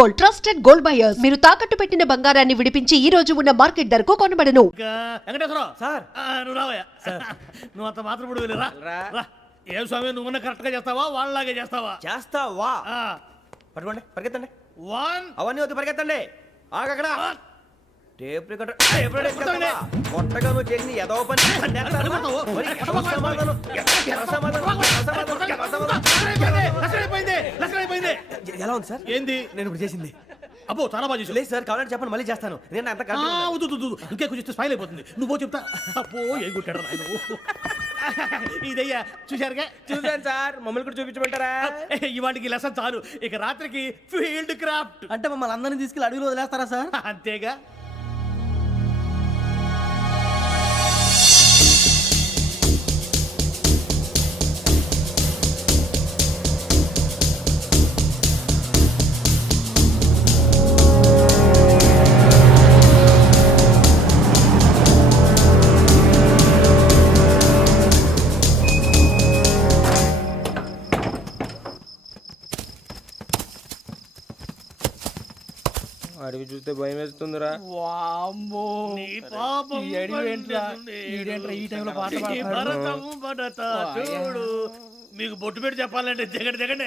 Gold, trusted gold buyers. మీరు తాకట్టు పెట్టిన బంగారాన్ని విడిపించి ఈ రోజు ఉన్న మార్కెట్ ధరకు కొనబడను. వెంకటేశ్వరరావు సార్. నువ్వు రావయ్యా. నువ్వు అంత మాత్రం ఇప్పుడు వెళ్ళి రా. ఏం స్వామి నువ్వు కరెక్ట్ గా చేస్తావా వాళ్ళలాగే చేస్తావా? చేస్తావా? పట్టుకోండి, పరిగెత్తండి. 1 అవన్నీ వద్దు, పరిగెత్తండి. ఆగక్కడ టేప్ రికార్డర్ కొట్టగా నువ్వు చేసిన ఏదో పని ఎలా ఉంది సార్? ఏంది నేను ఇప్పుడు చేసింది? అబ్బో చాలా బాగా చేసావు. లేదు సార్, కావాలంటే చెప్పండి, మళ్ళీ చేస్తాను. నేను అంత ఇంకే కొంచెం స్మైల్ అయిపోతుంది. నువ్వు చెప్తా. అబ్బో ఏ కొట్టాడు ఆయన. ఇదయ్యా చూశారుగా? చూసాను సార్. మమ్మల్ని కూడా చూపించమంటారా? ఇవాటికి లెసన్ చాలు. ఇక రాత్రికి ఫీల్డ్ క్రాఫ్ట్. అంటే మమ్మల్ని అందరినీ తీసుకెళ్ళి అడుగులో వదిలేస్తారా సార్? అంతేగా. అడవి చూస్తే భయం వేస్తుందిరా. నీ పాపం ఈ టైంలో పాట భరతం భరత చూడు. మీకు బొట్టు పెట్టి చెప్పాలంటే దిగండి.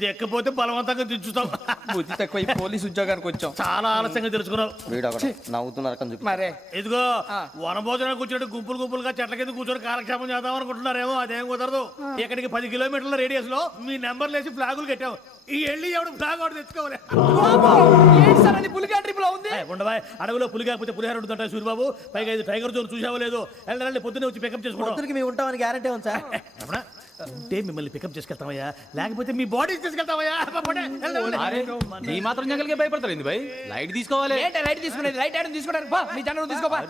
దిక్కపోతే బలవంతంగా దించుతాం. బుద్ధి తక్కువ పోలీస్ ఉద్యోగానికి వచ్చాం. చాలా ఆలస్యంగా తెలుసుకున్నావు. మరే ఇదిగో వనభోజనానికి కూర్చోండి. గుంపులుగా చెట్ల కింద కూర్చొని కాలక్షేపం చేద్దాం అనుకుంటున్నారేమో. అదేం కుదరదు. ఇక్కడికి 10 కిలోమీటర్ల రేడియస్ లో మీ నెంబర్లు వేసి ఫ్లాగులు కట్టాం. ఈ వెళ్ళి ఎవడు ఫ్లాగ్ ఒకటి తెచ్చుకోవాలి. ఉండవా? అడవిలో పులి కాకపోతే పులిహార ఉంటుంటాయి సూర్యబాబు. పైగా ఇది టైగర్ జోన్ చూసావో లేదో. వెళ్ళండి పొద్దున్నే వచ్చి పికప్ చేసుకుంటాం. మేము ఉంటామని గ్యారంటీ ఉంది సార్. ఉంటే మిమ్మల్ని పికప్ చేసుకెళ్తామయ్యా, లేకపోతే మీ బాడీ తీసుకెళ్తామయ్యా. ఈ మాత్రం జంగల్కే భయపడతారు ఏంది భయ్? లైట్ తీసుకోవాలి. లైట్ తీసుకునేది లైట్ ఆడని తీసుకోవడానికి బా మీ జనం తీసుకోబా.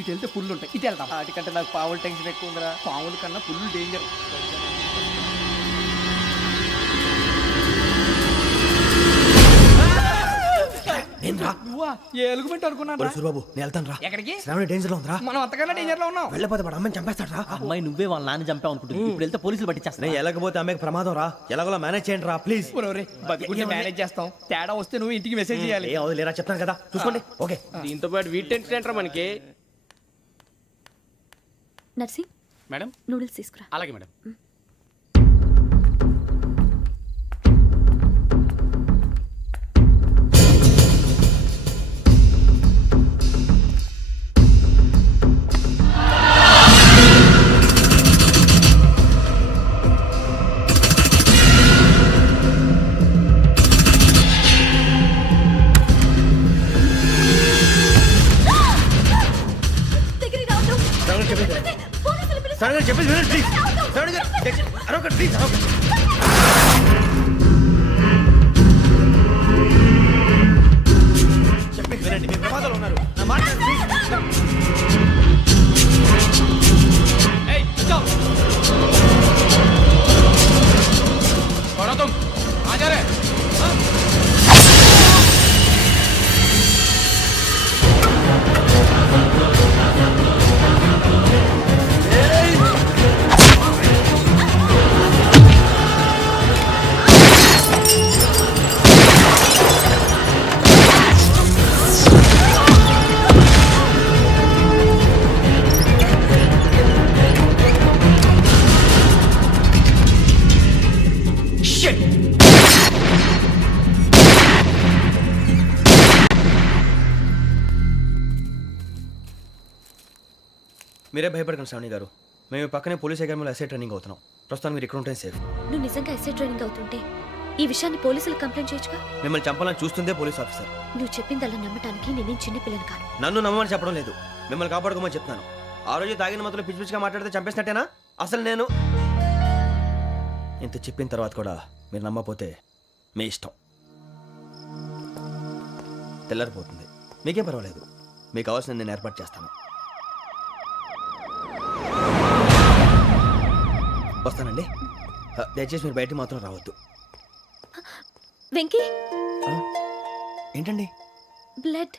ఇటు వెళ్తే పుల్లు ఉంటాయి, ఇటు వెళ్తాం. వాటికంటే నాకు పావులు టెన్షన్ ఎక్కువ ఉందిరా. పాముల కన్నా పుల్లు డేంజర్. నువ్వా ఏ ఎలుగుబెట్టి అనుకున్నాను. సూర్యబాబు నేను వెళ్తాను రా. ఎక్కడికి? శ్రావణి డేంజర్ లో ఉందిరా. మనం అంతకన్నా డేంజర్ లో ఉన్నాం. వెళ్ళపోతే వాడు అమ్మని చంపేస్తాడు రా. అమ్మాయి నువ్వే వాళ్ళ నాన్న చంపావు అనుకుంటుంది. ఇప్పుడు వెళ్తే పోలీసులు పట్టించేస్తా. నేను వెళ్ళకపోతే అమ్మాయికి ప్రమాదం రా. ఎలాగోలా మేనేజ్ చేయండి రా ప్లీజ్. బతుకుంటే మేనేజ్ చేస్తాం. తేడా వస్తే నువ్వు ఇంటికి మెసేజ్ చేయాలి. ఏ లేరా చెప్తాను కదా, చూసుకోండి. ఓకే. దీంతో పాటు వీటి టెన్షన్ ఏంట్రా మనకి? నర్సి మేడం నూడిల్స్ తీసుకురా. అలాగే మేడం. చెప్పేసి ప్లీజ్. అరొక ప్లీజ్. చెప్పేసి వినండి, మీరు ప్రమాదాలు ఉన్నారు. నా మాట ప్లీజ్. మీరే భయపడకండి శ్రావణి గారు. మేము పక్కనే పోలీస్ అకాడమీలో ఎస్ఐ ట్రైనింగ్ అవుతున్నాం. ప్రస్తుతం మీరు ఇక్కడ ఉంటే సేఫ్. నువ్వు నిజంగా ఎస్ఐ ట్రైనింగ్ అవుతుంటే ఈ విషయాన్ని పోలీసులకు కంప్లైంట్ చేయొచ్చుగా. మిమ్మల్ని చంపాలని చూస్తుందే పోలీస్ ఆఫీసర్. నువ్వు చెప్పిందల్లా నమ్మటానికి నేనేం చిన్న పిల్లని కాను. నన్ను నమ్మమని చెప్పడం లేదు, మిమ్మల్ని కాపాడుకోమని చెప్తున్నాను. ఆ రోజు తాగిన మొత్తం పిచ్చి పిచ్చిగా మాట్లాడితే చంపేసినట్టేనా? అసలు నేను ఇంత చెప్పిన తర్వాత కూడా మీరు నమ్మపోతే మీ ఇష్టం. తెల్లరిపోతుంది, మీకేం పర్వాలేదు. మీకు కావాల్సిన నేను ఏర్పాటు చేస్తాను. వస్తానండి. దయచేసి మీరు బయటికి మాత్రం రావద్దు. వెంకీ ఏంటండి? బ్లడ్.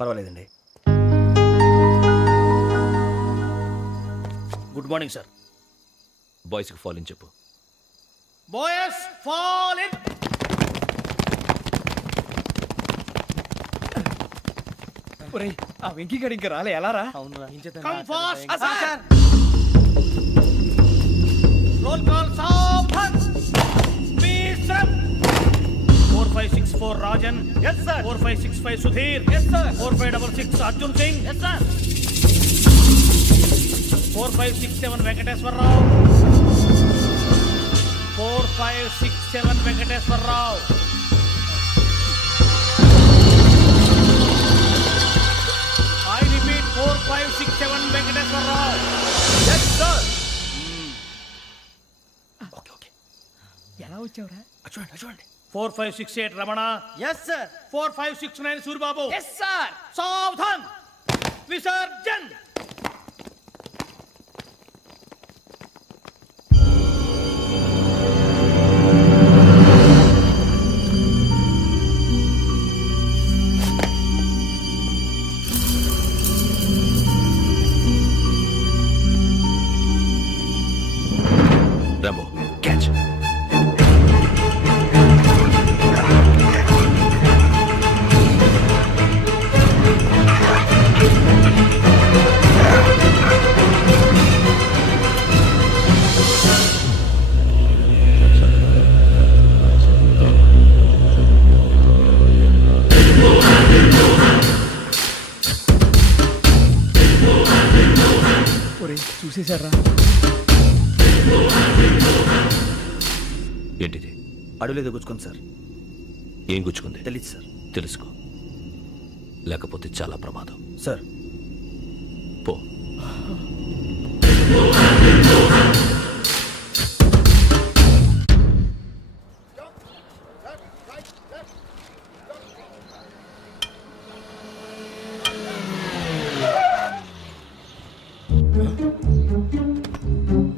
పర్వాలేదండి. Good morning sir. బాయ్స్కి ఫాల్ ఇన్ చెప్పు. Boys fall in. ఒరేయ్ ఆ వెంకీ గడి ఇంకా రాలే ఎలా రా కమ్ ఫాస్ట్. రోల్ కాల్ సావధాన్. Speed run. 4564 Rajan. yes sir. 4565 Sudheer. yes sir. 4566 Arjun Singh. yes sir. 4567 Venkateswararao. 4567 Venkateswararao. I repeat 4567 Venkateswararao. yes sir. ఎలా వచ్చావురా? చూడండి 4568 Ramana. Yes sir. 4569 Suribabu. Yes sir. సావధాన్. విసర్జన్. Rambo catch. ఒరేయ్ చూసేశారా? ఏంటిది? అడవిలో గుచ్చుకుంది సార్. ఏం గుచ్చుకుంది? తెలీదు సార్. తెలుసుకో, లేకపోతే చాలా ప్రమాదం. సార్ పో.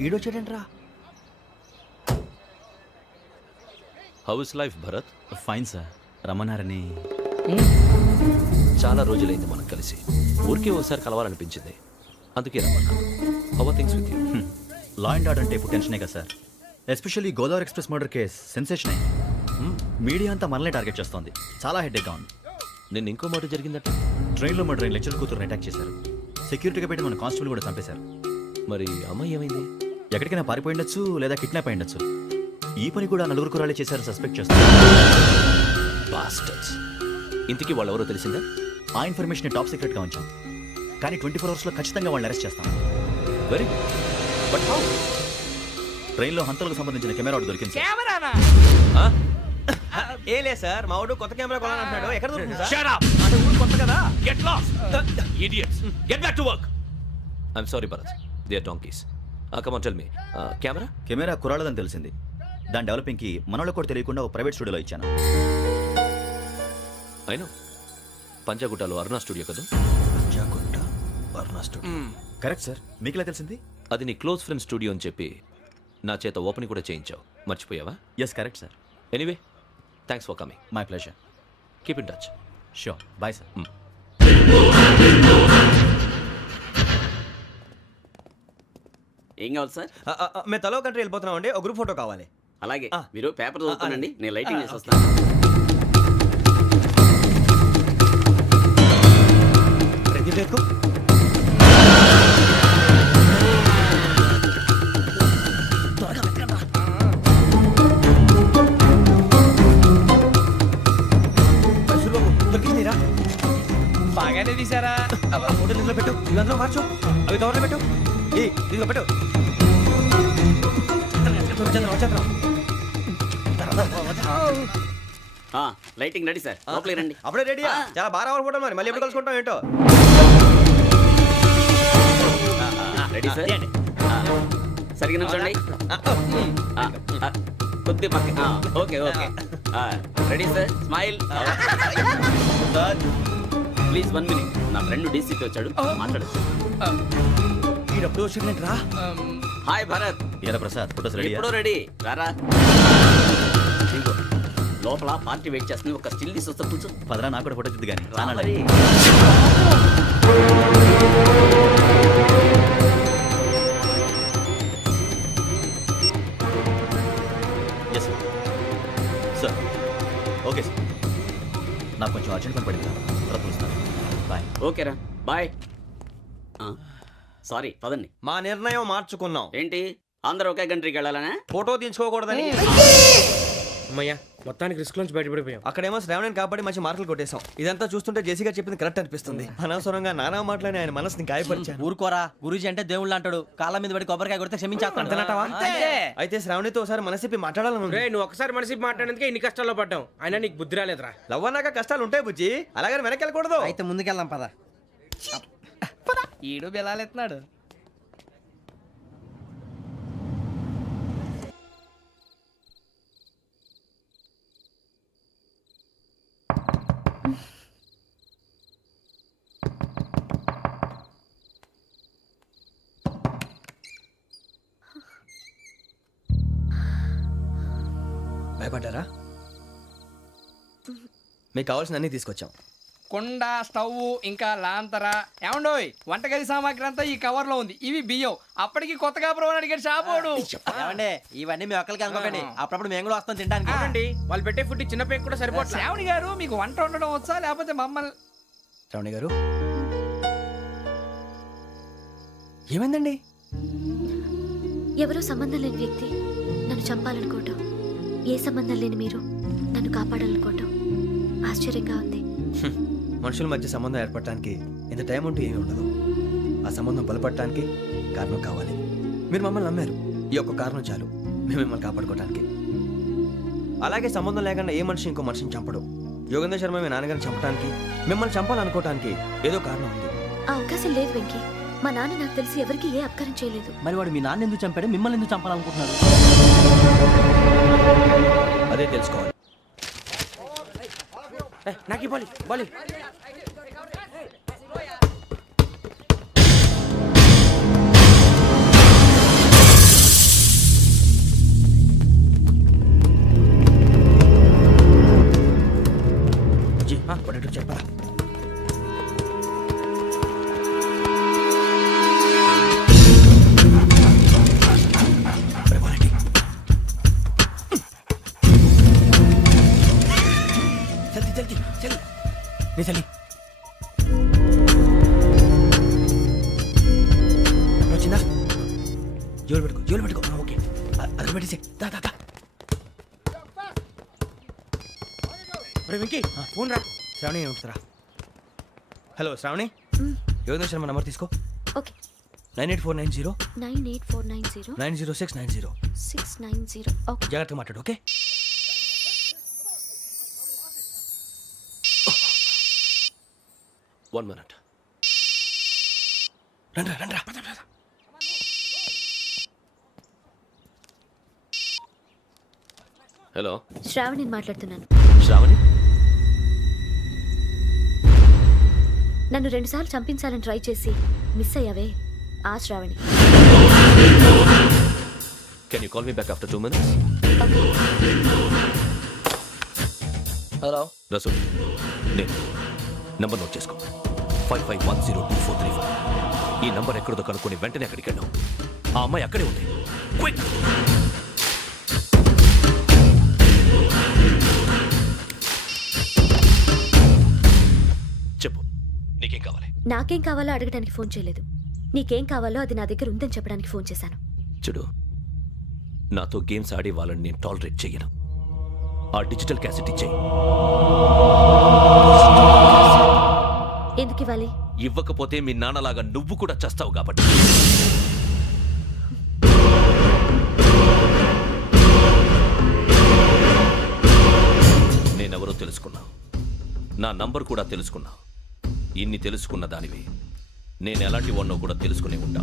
ఈడొచ్చాడంట్రా. How is life Bharat? Fine sir. రమ్మన్నారని. చాలా రోజులైంది మనం కలిసి. ఊరికే ఒకసారి కలవాలనిపించింది, అందుకే రమ్మన్నా. How are things with you? Law and order అంటే ఇప్పుడు టెన్షనే కదా sir. Especially Godavari express murder case sensation అయింది. మీడియా అంతా మనల్ని టార్గెట్ చేస్తోంది. చాలా హెడ్ఏక్గా ఉంది. నిన్న ఇంకో మాట జరిగిందట. ట్రైన్లో మా ట్రైన్ లెక్చర్ కూతురుని అటాక్ చేశారు. సెక్యూరిటీగా పెట్టి మన కానిస్టేబుల్ కూడా చంపేశారు. మరి అమ్మాయి ఏమైంది? ఎక్కడికైనా పారిపోయి ఉండొచ్చు, లేదా కిడ్నాప్ అయి ఉండొచ్చు. ఈ పని కూడా నలుగురు కురాలే చేశారు సస్పెక్ట్ చేస్తారు. బాస్టర్స్. ఇంతకీ వాళ్ళెవరో తెలిసిందా? ఆ ఇన్ఫర్మేషన్ టాప్ సీక్రెట్గా ఉంచాం, కానీ 24 అవర్స్లో ఖచ్చితంగా వాళ్ళని అరెస్ట్ చేస్తాం. Very good. But how? ట్రైన్లో హంతలకు సంబంధించిన కెమెరా ఒకటి దొరికింది సార్. కెమెరానా? ఏ లే సార్, మా వాడు కొత్త కెమెరా కొనాలంటున్నాడు. ఎక్కడ దొరుకుతుంది సార్? Shut up! అంటే ఊరు కొత్త కదా. Get lost! Idiots! Get back to work! I'm sorry, Bharat. They are donkeys. Come on, tell me. Camera? Camera కురాలదని తెలిసింది. దాని డెవలపింగ్కి మనలో కూడా తెలియకుండా ఒక ప్రైవేట్ స్టూడియోలో ఇచ్చాను. I know. పంజాగుట్టలో అరుణా స్టూడియో కదా? Panjagutta Aruna studio. Correct sir. మీకు ఎలా తెలిసింది? అది నీ క్లోజ్ ఫ్రెండ్ స్టూడియో అని చెప్పి నా చేత ఓపెనింగ్ కూడా చేయించావు. మర్చిపోయావా? Yes correct sir. Anyway, thanks for coming. My pleasure. Keep in touch. Sure. Bye sir. ఏం కావాలి సార్? మేము తలో కంట్రీ వెళ్ళిపోతున్నాం అండి. ఒక గ్రూప్ ఫోటో కావాలి. అలాగే మీరు పేపర్ చదువుతానండి, నేను లైటింగ్ చేసి వస్తాను. బాగానే తీసారా? ఫోటో ఇందులో పెట్టు, ఇదంతా మార్చు, అవి కవర్లో పెట్టు. ఏ దీనిలో పెట్టు. లైటింగ్ రెడీ సార్, లోపలికి రండి. అప్పుడే రెడీ? చాలా బాగా రావాలి ఫోటో. మరి మళ్ళీ ఎప్పుడు కలుసుకుంటాం ఏంటో. Ready sir. సరిగ్గా నిల్చోండి. కొద్ది పక్క. Okay okay. Ready sir. Smile. Please 1 minute. నా ఫ్రెండ్ డీసీపీ వచ్చాడు, మాట్లాడచ్చు. ఈడప్పుడు వచ్చిందంటరా. హాయ్ భరత్. ఏరా ప్రసాద్, ఫోటోస్ రెడీ? ఎప్పుడో రెడీ. రారా. ఇదిగో, లోపల పార్టీ వెయిట్ చేస్తుంది. ఒక స్టిల్ తీసి వస్తా, కూర్చో. పదరా, నాకు కూడా ఫోటో చూద్దు కానీ. రా మరి. Yes sir. Sir okay sir. నాకు కొంచెం అర్జెంట్ పని పడింది, తర్వాత పిలుస్తాను. బాయ్. ఓకేరా బాయ్. సారీ పదండి. మా నిర్ణయం మార్చుకున్నాం. ఏంటి అందరూ ఒకే కంట్రీకి వెళ్ళాలనే? ఫోటో తీసుకోకూడదని. అమ్మయ్యా మొత్తానికి రిస్క్ నుంచి బయటపడిపోయాం. అక్కడేమో శ్రావణిని కాబట్టి మంచి మార్కులు కొట్టేశాం. ఇదంతా చూస్తుంటే జేసీగా చెప్పింది కరెక్ట్ అనిపిస్తుంది. అనవసరంగా నానా మాటలని ఆయన మనసుని గాయపరిచాను. ఊరుకోరా, గురూజీ అంటే దేవుళ్ళు అంటాడు. కాళ్ళ మీద పడి కొబ్బరికాయ కొడితే క్షమించేస్తానంటావా? అయితే శ్రావణితో ఒకసారి మనసిప్పి మాట్లాడాలను. రే నువ్వు ఒకసారి మనసి మాట్లాడేందుకే ఇన్ని కష్టాల్లో పడ్డాం. అయినా నీకు బుద్ధి రాలేదురా. లవ్ అన్నాక కష్టాలు ఉంటాయి బుజ్జి, అలాగని వెనక్కి వెళ్ళకూడదు. అయితే ముందుకెళ్దాం పద. ఈడు బెలాలెత్తున్నాడు. భయపడ్డారా? మీకు కావాల్సిన అన్ని తీసుకొచ్చాం. కుండ, స్టవ్, ఇంకా లాంతర. ఏమండోయ్, వంటగది సామాగ్రి అంతా ఈ కవర్ లో ఉంది. ఇవి బియ్యం. అప్పటికి కొత్తగా బ్రో అడిగాడు షాపోడు. ఏమండి ఇవన్నీ మీ ఒక్కరికి అనుకోకండి, అప్పుడప్పుడు మేము కూడా వస్తాం తినడానికి. అవునండి, వాళ్ళు పెట్టే ఫుడ్ చిన్న పేరు కూడా సరిపోతుంది. శ్రావణి గారు మీకు వంట వండడం వచ్చా, లేకపోతే మమ్మల్ని? శ్రావణి గారు ఏమైందండి? ఎవరో సంబంధం లేని వ్యక్తి నన్ను చంపాలనుకోవటం, ఏ సంబంధం లేని మీరు నన్ను కాపాడాలనుకోవటం ఆశ్చర్యంగా ఉంది. మనుషుల మధ్య సంబంధం ఏర్పడటానికి ఇంత టైం ఉంటూ ఏమీ ఉండదు. ఆ సంబంధం బలపడటానికి కారణం కావాలి. మీరు మమ్మల్ని నమ్మారు, ఈ ఒక్క కారణం చాలు మేము మిమ్మల్ని కాపాడుకోవటానికి. అలాగే సంబంధం లేకుండా ఏ మనిషి ఇంకో మనిషిని చంపడు. యోగేంద్ర శర్మ మీ నాన్నగారిని చంపడానికి, మిమ్మల్ని చంపాలనుకోవటానికి ఏదో కారణం ఉంది. ఆ అవకాశం లేదు వెంకీ. మా నాన్న నాకు తెలిసి ఎవరికి ఏ అపకారం చేయలేదు. మరి వాడు మీ నాన్న ఎందుకు చంపాడు, మిమ్మల్ని ఎందుకు చంపాలనుకుంటున్నాడు? అదే తెలుసుకోవాలి. నాకు బాలి బాలి. చెప్పరా? చలి వచ్చిందా? జోలు పెట్టుకో. ఓకే, అది పెట్టేసి వెంకీ ఫోన్ రా. శ్రావణి ఏమిటరా? హలో శ్రావణి, యోగేంద్ర శర్మ నంబర్ తీసుకో. ఓకే. 98490 98490 90690. 690. ఓకే. జాగ్రత్తగా మాట్లాడు. ఓకే. One minute. రండ్రా. హలో, శ్రావణిని మాట్లాడుతున్నాను. శ్రావణి. నన్ను 2 సార్లు చంపించాలని ట్రై చేసి మిస్ అయ్యావే, ఆ Shravani. Can you call me back after 2 minutes? Hello Rasool, నేను నంబర్ నోట్ చేసుకో. 55102435. ఈ నంబర్ ఎక్కడదో కనుక్కొని వెంటనే అక్కడికి వెళ్ళాం. ఆ అమ్మాయి అక్కడే ఉంది. క్విక్. చెప్పు, నీకేం కావాలి? నాకేం కావాలో అడగడానికి ఫోన్ చేయలేదు. నీకేం కావాలో అది నా దగ్గర ఉందని చెప్పడానికి ఫోన్ చేశాను. చూడు, నాతో గేమ్స్ ఆడే వాళ్ళని నేను టాలరేట్ చెయ్యను. ఆ డిజిటల్ క్యాసెట్ ఇచ్చేయి. ఎందుకు ఇవ్వాలి? ఇవ్వకపోతే మీ నాన్నలాగా నువ్వు కూడా చస్తావు కాబట్టి. నేనెవరో తెలుసుకున్నా, నా నంబర్ కూడా తెలుసుకున్నా. ఇన్ని తెలుసుకున్న దానివి నేను ఎలాంటి వాడినో కూడా తెలుసుకునే ఉంటా.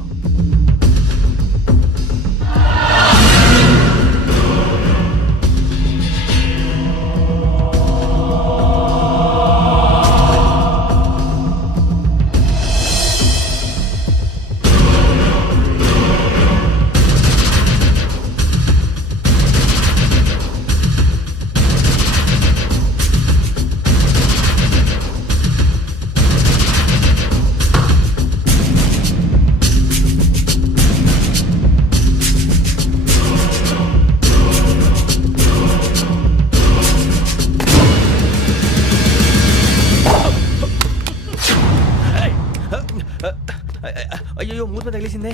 అయ్యో మూత మీద తగిలేసిందే.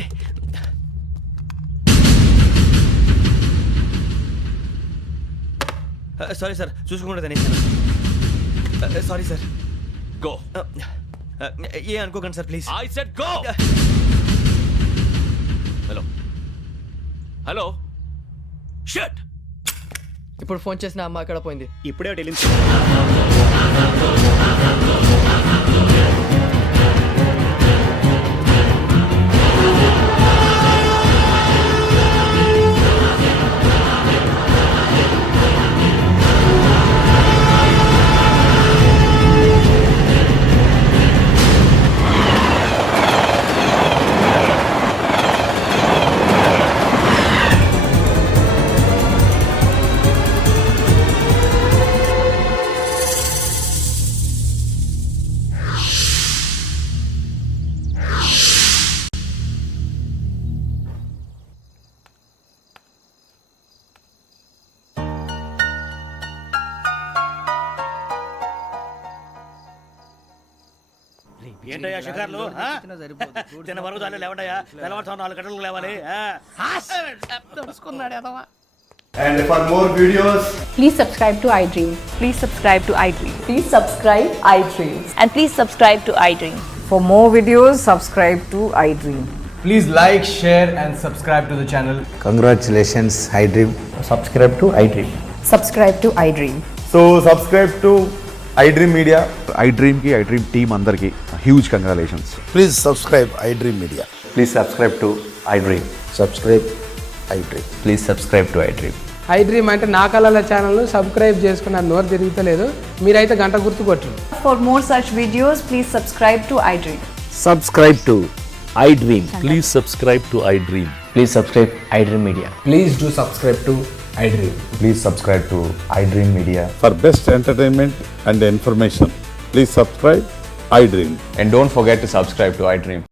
సారీ సార్, చూసుకోకుండా తినేసాను. Sorry sir. గో. ఏ అనుకోకండి sir please. I said go. Hello hello shut. ఇప్పుడు ఫోన్ చేసిన అమ్మ అక్కడ పోయింది. ఇప్పుడే వెళ్ళింది. ఏంటయ్యా షికార్లు? తిన్న వరకు చాలు లేవండయ్యా. తెల్లవారుతో 4 గంటలకు లేవాలి. తెలుసుకున్నాడు ఎదవా. And for more videos, Please subscribe to iDream. Please subscribe to iDream. Please subscribe iDream. And please subscribe to iDream. For more videos, subscribe to iDream. please like, share, and subscribe to the channel. Congratulations iDream. Subscribe to iDream. Subscribe to iDream. So subscribe to iDream Media. iDream ki iDream team andarki huge congratulations. Please subscribe iDream Media. Please subscribe to iDream. Subscribe iDream. Please subscribe to iDream. iDream అంటే నా కళల channel subscribe చేసుకున్న నోరు తిరుగుతలేదు. మీరైతే గంట గుర్తు కొట్టండి. For more such videos, please subscribe to iDream. Subscribe to iDream. Please subscribe to iDream. Please subscribe iDream Media. Please do subscribe to iDream. Please subscribe to iDream Media. For best entertainment and information, please subscribe iDream. And don't forget to subscribe to iDream.